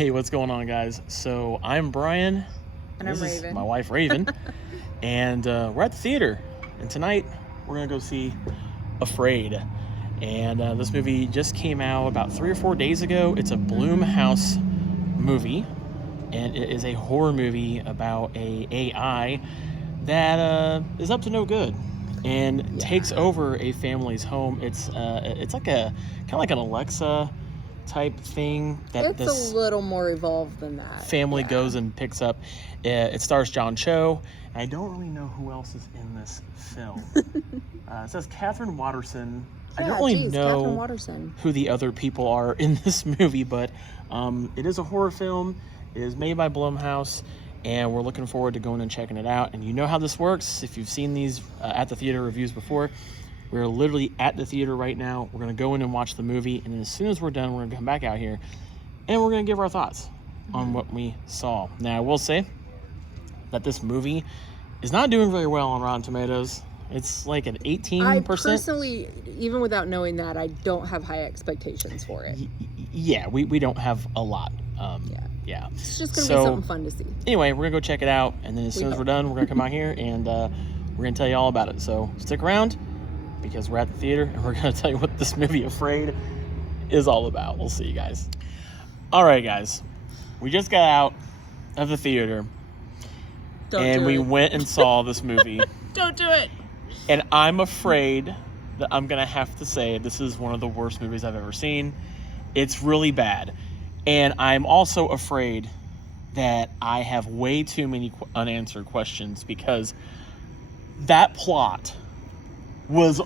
Hey, what's going on, guys? So I'm Brian. And I'm This is Raven. my wife, Raven. And we're at the theater. And tonight, we're going to go see Afraid. And this movie just came out about 3 or 4 days ago. It's a Blumhouse movie. And it is a horror movie about a AI that is up to no good and takes over a family's home. It's like a kind of like an Alexa type thing that It's this a little more evolved than that. family goes and picks up. It stars John Cho. I don't really know who else is in this film. It says Catherine Watterson. I don't really know who the other people are in this movie, but it is a horror film. It is made by Blumhouse, and we're looking forward to going and checking it out. And you know how this works. If you've seen these at the theater reviews before, we're literally at the theater right now. We're going to go in and watch the movie, and then as soon as we're done, we're going to come back out here, and we're going to give our thoughts on what we saw. Now, I will say that this movie is not doing very well on Rotten Tomatoes. It's like an 18%. I personally, even without knowing that, I don't have high expectations for it. Yeah, we don't have a lot. Yeah. It's just going to be something fun to see. Anyway, we're going to go check it out, and then as soon as we're done, we're going to come out here, and we're going to tell you all about it. So stick around, because we're at the theater, and we're going to tell you what this movie Afraid is all about. We'll see you guys. All right, guys. We just got out of the theater, and we went and saw this movie. Don't do it. And I'm afraid that I'm going to have to say this is one of the worst movies I've ever seen. It's really bad. And I'm also afraid that I have way too many unanswered questions, because that plot was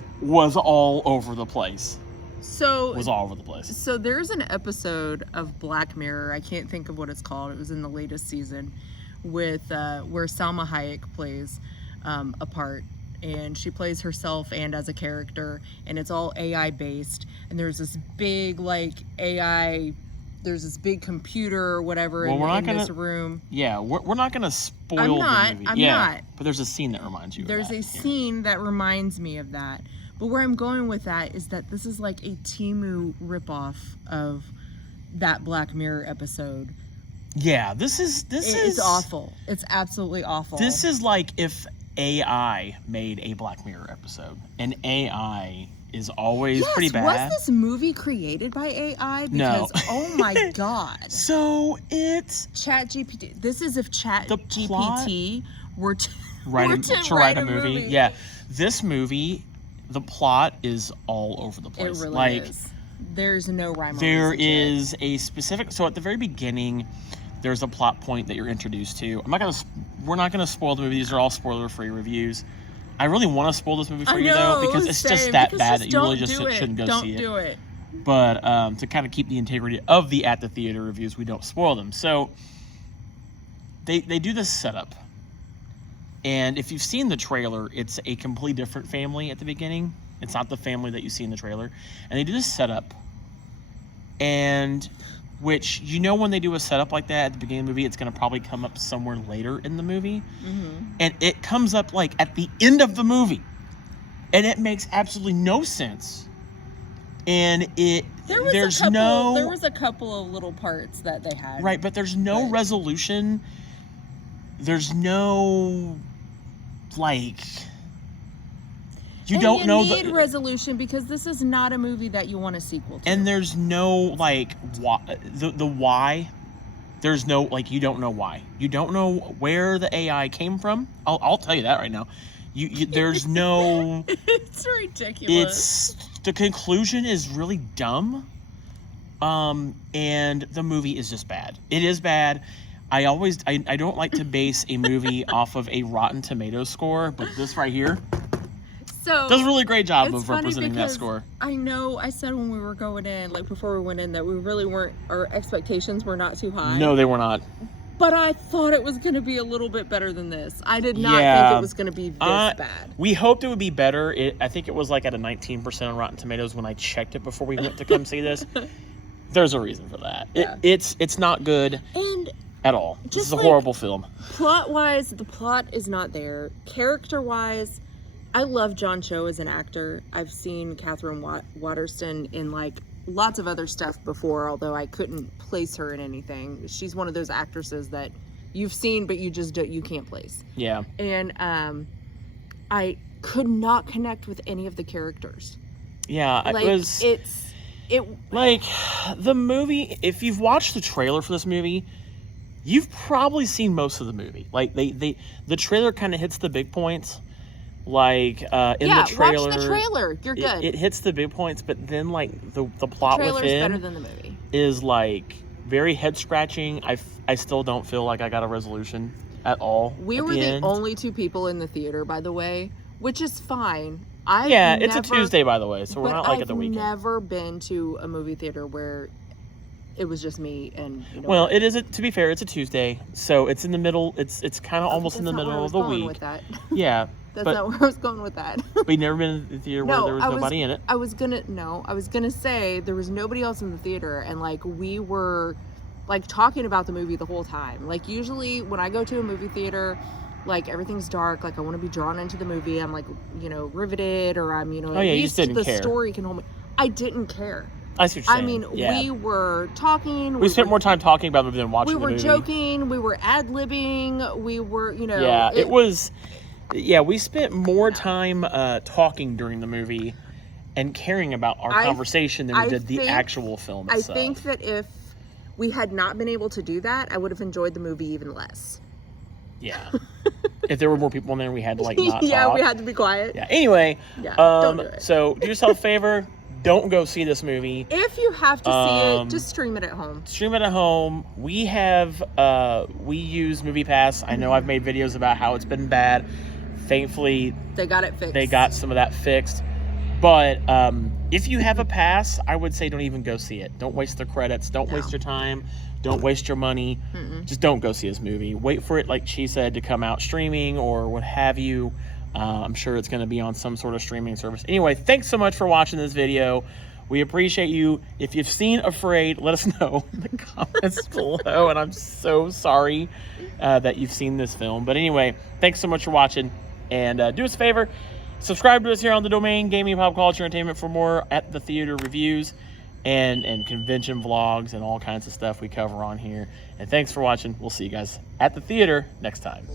all over the place. So there's an episode of Black Mirror. I can't think of what it's called. It was in the latest season with where Salma Hayek plays a part. And she plays herself and as a character, and it's all AI based. And there's this big AI. There's this big computer or whatever in this room. Yeah, we're not gonna spoil the movie. I'm not. But there's a scene that reminds you of that. There's a scene that reminds me of that. But where I'm going with that is that this is like a Temu ripoff of that Black Mirror episode. Yeah, this is It's awful. It's absolutely awful. This is like if AI made a Black Mirror episode, and AI is always pretty bad. Was this movie created by AI? Because, oh my God. So it's ChatGPT. This is if ChatGPT were to write a movie. Yeah, this movie, the plot is all over the place. It really is. There's no rhyme or reason. There is a specific. So at the very beginning, there's a plot point that you're introduced to. We're not gonna spoil the movie. These are all spoiler-free reviews. I really want to spoil this movie for you, though, because it's just that bad that you really just shouldn't go see it. Don't do it. But to kind of keep the integrity of the at the theater reviews, we don't spoil them. So they do this setup, and if you've seen the trailer, it's a completely different family at the beginning. It's not the family that you see in the trailer, and they do this setup, and which, you know, when they do a setup like that at the beginning of the movie, it's going to probably come up somewhere later in the movie. Mm-hmm. And it comes up like at the end of the movie, and it makes absolutely no sense. And there was a couple of little parts that they had. Right, but there's no resolution. There's no you need resolution, because this is not a movie that you want a sequel to. And there's no the why. There's no you don't know why. You don't know where the AI came from. I'll tell you that right now. There's no. It's ridiculous. The conclusion is really dumb. And the movie is just bad. It is bad. I don't like to base a movie off of a Rotten Tomatoes score, but this right here. So does a really great job of representing that score. I know I said when we were going in, before we went in, that we really weren't, our expectations were not too high. No, they were not. But I thought it was going to be a little bit better than this. I did not think it was going to be this bad. We hoped it would be better. I think it was at a 19% on Rotten Tomatoes when I checked it before we went to come see this. There's a reason for that. Yeah. It's not good at all. This is a horrible film. Plot-wise, the plot is not there. Character-wise, I love John Cho as an actor. I've seen Catherine Watterson in lots of other stuff before, although I couldn't place her in anything. She's one of those actresses that you've seen, but you can't place. Yeah. And I could not connect with any of the characters. Yeah, like the movie. If you've watched the trailer for this movie, you've probably seen most of the movie. Like the trailer kind of hits the big points. Like in the trailer, watch the trailer. You're good. It hits the big points, but then like the plot trailer's within better than the movie. Is like very head scratching. I still don't feel like I got a resolution at all. We were the only two people in the theater, by the way, which is fine. It's a Tuesday, by the way, so we're not like at the weekend. I've never been to a movie theater where it was just me and. Well, it is. To be fair, it's a Tuesday, so it's in the middle. It's kind of almost in the middle of the week. With that. Yeah. That's not where I was going with that. But you never been in the theater where there was nobody in it? I was gonna say there was nobody else in the theater, and like we were like talking about the movie the whole time. Like usually when I go to a movie theater, like everything's dark, like I want to be drawn into the movie. I'm like, riveted, or I'm, at least the story can hold me. I didn't care. I see what you're saying. We were talking. We spent more time talking about the movie than watching the movie. We were joking. We were ad-libbing. We were, Yeah, it was... Yeah, we spent more time talking during the movie and caring about our conversation than we did the actual film itself. I think that if we had not been able to do that, I would have enjoyed the movie even less. Yeah. If there were more people in there, we had to not talk. We had to be quiet. Yeah. Anyway, don't do it. So do yourself a favor. Don't go see this movie. If you have to see it, just stream it at home. Stream it at home. We use MoviePass. I know I've made videos about how it's been bad. Thankfully, they got it fixed. They got some of that fixed. But if you have a pass, I would say don't even go see it. Don't waste the credits. Don't waste your time. Don't waste your money. Just don't go see this movie. Wait for it, like she said, to come out streaming or what have you. I'm sure it's going to be on some sort of streaming service. Anyway, thanks so much for watching this video. We appreciate you. If you've seen Afraid, let us know in the comments below. And I'm so sorry that you've seen this film. But anyway, thanks so much for watching. And do us a favor, subscribe to us here on The Domain, gaming, pop culture, entertainment for more at the theater reviews and convention vlogs and all kinds of stuff we cover on here. And thanks for watching. We'll see you guys at the theater next time.